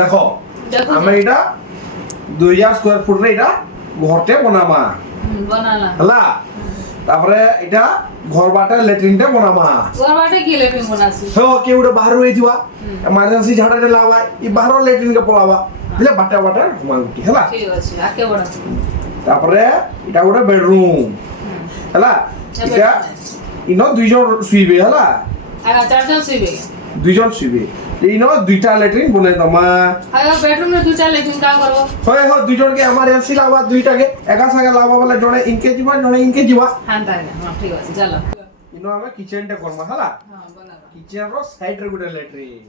দেখো আমি এটা 2000 স্কয়ার ফুট রে এটা ঘরতে বনামা বনালা হলা তারপরে এটা ঘর বাটা ল্যাট্রিনটা বনামা ঘর বাটে কি ল্যাট্রিন বনাছি হো কে উড়ে বাহার হইছিবা এমার্জেন্সি ঝাড়াতে লাগাই ই বাহার ল্যাট্রিন কে পলাবা দিলে বাটা বাটা ঘুমাগুটি হলা ঠিক আছে আকে বড় তারপরে এটা ଗୋଟେ বেডরুম হলা এটা ইনো দুইজন শুইবে হলা আগা চারজন শুইবে দুইজন শুইবে ইনো দুইটা ল্যাট্রিন বনে দমা আগা বেডরুম রে দুইটা ল্যাট্রিন কা করব হয় হয় দুইজন কে এমার্জেন্সি লাগাবা দুইটাকে একা সাগা লাগাবা বলে জনে ইনকে ଯିବା জনে ইনকে ଯିବା হান্তা হ্যাঁ ঠিক আছে চলো ইনো আমি কিচেন টা করমা হলা হ্যাঁ বনাবা কিচেন র সাইড রে ଗୋଟେ ল্যাট্রিন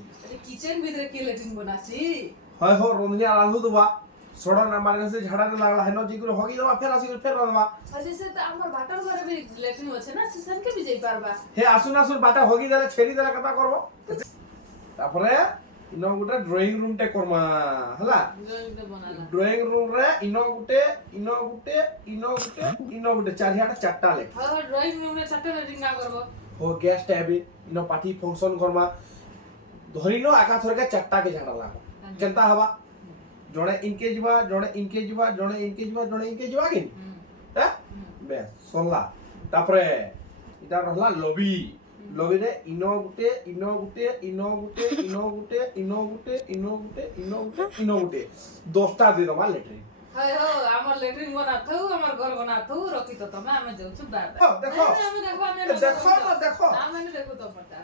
কিচেন ভিতরে কি ল্যাট্রিন বনাছি হয় হয় রন্ধনিয়া রাঁধু দবা সডন এমার্জেন্সি ঝাড়াতে লাগলা হেনো জি করে হগি দবা ফের আসি করে ফের রাঁধবা আচ্ছা সে তো আমার বাটার ঘরে भी ল্যাট্রিন আছে না সেখান কে भी যাই পারবা হে আসুন আসুন বাটা হগি দেলে ছেড়ি দেলে কথা করব তারপরে ইনো ଗୋଟେ ড্রয়িং রুম ଟେ করমা হলা ড্রয়িং রুম রে ইনো ଗୋଟେ চারিহাটা চারটা লে হ্যাঁ ড্রয়িং রুম রে চারটা ল্যাট্রিন কা করব हो गेस्ट है अभी इनो पार्टी फंक्शन करमा धरिनो आका थरके चारटा के झाड़ा लाग केनता हवा जणे इनके जीवा जणे इनके जीवा जणे इनके जीवा जणे इनके जीवा कि ह बे सोला तापरे इटा रहला लॉबी लॉबी रे इनो गुटे 10टा दे दमा लेटरिन हाय हो আমার ল্যাট্রিন বানাতো আমার ঘর বানাতো রকি তো তুমি আমি যাচ্ছি বাবা দেখো আমি দেখো দেখো আমি দেখো তো পড়তা